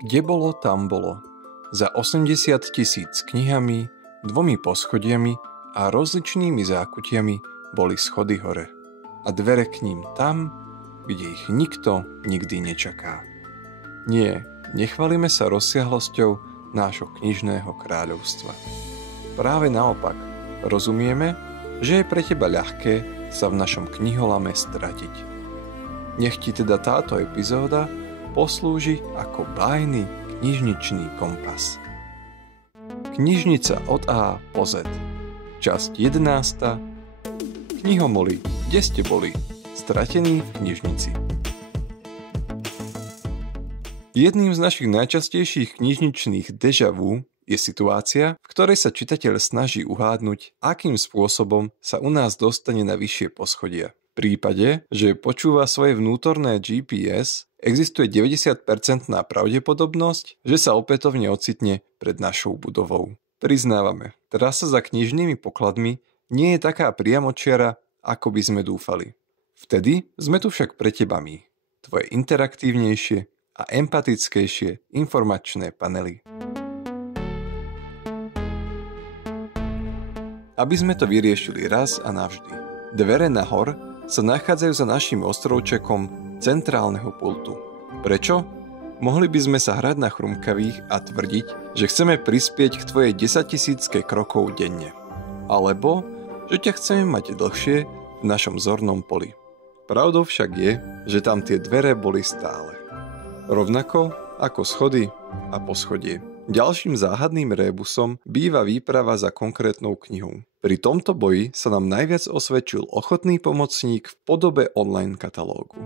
Kde bolo, tam bolo. Za 80 000 knihami, 2 poschodiami a rozličnými zákutiami boli schody hore. A dvere k ním tam, kde ich nikto nikdy nečaká. Nie, nechválime sa rozsiahlosťou nášho knižného kráľovstva. Práve naopak, rozumieme, že je pre teba ľahké sa v našom kniholame stratiť. Nech ti teda táto epizóda poslúži ako bájny knižničný kompas. Knižnica od A po Z. Časť 11. Knihomoli, kde ste boli? Stratení v knižnici. Jedným z našich najčastejších knižničných déjà vu je situácia, v ktorej sa čitateľ snaží uhádnuť, akým spôsobom sa u nás dostane na vyššie poschodia. V prípade, že počúva svoje vnútorné GPS, existuje 90% pravdepodobnosť, že sa opätovne ocitne pred našou budovou. Priznávame, trasa za knižnými pokladmi nie je taká priamočiara, ako by sme dúfali. Vtedy sme tu však pre teba my, tvoje interaktívnejšie a empatickejšie informačné panely. Aby sme to vyriešili raz a navždy. Dvere nahor sa nachádzajú za našim ostrovčekom centrálneho pultu. Prečo? Mohli by sme sa hrať na chrumkavých a tvrdiť, že chceme prispieť k tvojej 10 000 krokov denne. Alebo, že ťa chceme mať dlhšie v našom zornom poli. Pravdou však je, že tam tie dvere boli stále. Rovnako ako schody a poschodie. Ďalším záhadným rébusom býva výprava za konkrétnou knihou. Pri tomto boji sa nám najviac osvedčil ochotný pomocník v podobe online katalógu.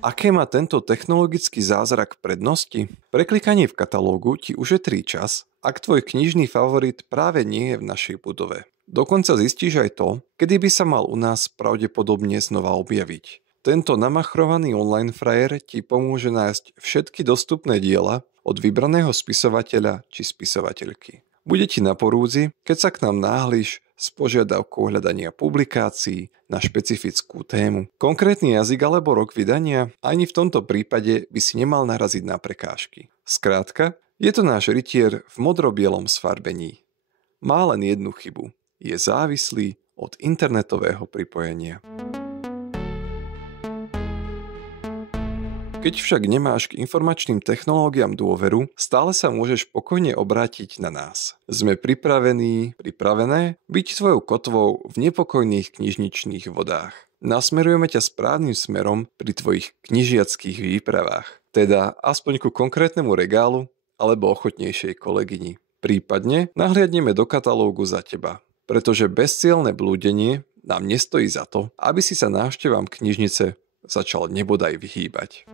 Aké má tento technologický zázrak prednosti? Preklikanie v katalógu ti ušetrí čas, ak tvoj knižný favorit práve nie je v našej budove. Dokonca zistíš aj to, kedy by sa mal u nás pravdepodobne znova objaviť. Tento namachrovaný online frajer ti pomôže nájsť všetky dostupné diela od vybraného spisovateľa či spisovateľky. Bude ti na porúdzi, keď sa k nám náhliš s požiadavkou hľadania publikácií na špecifickú tému. Konkrétny jazyk alebo rok vydania ani v tomto prípade by si nemal naraziť na prekážky. Skrátka, je to náš rytier v modro-bielom sfarbení. Má len jednu chybu. Je závislý od internetového pripojenia. Keď však nemáš k informačným technológiám dôveru, stále sa môžeš pokojne obrátiť na nás. Sme pripravené byť tvojou kotvou v nepokojných knižničných vodách. Nasmerujeme ťa správnym smerom pri tvojich knižiackých výpravách, teda aspoň ku konkrétnemu regálu alebo ochotnejšej kolegyni. Prípadne nahliadneme do katalógu za teba, pretože bezcielne blúdenie nám nestojí za to, aby si sa návštevám knižnice začal nebodaj vyhýbať.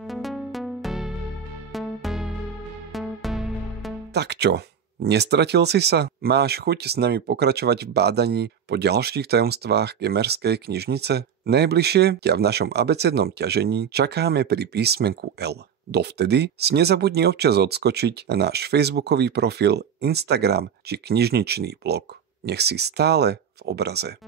Tak čo, nestratil si sa? Máš chuť s nami pokračovať v bádaní po ďalších tajomstvách gamerskej knižnice? Najbližšie ťa v našom abecednom ťažení čakáme pri písmenku L. Dovtedy si nezabudni občas odskočiť na náš facebookový profil, Instagram či knižničný blog. Nech si stále v obraze.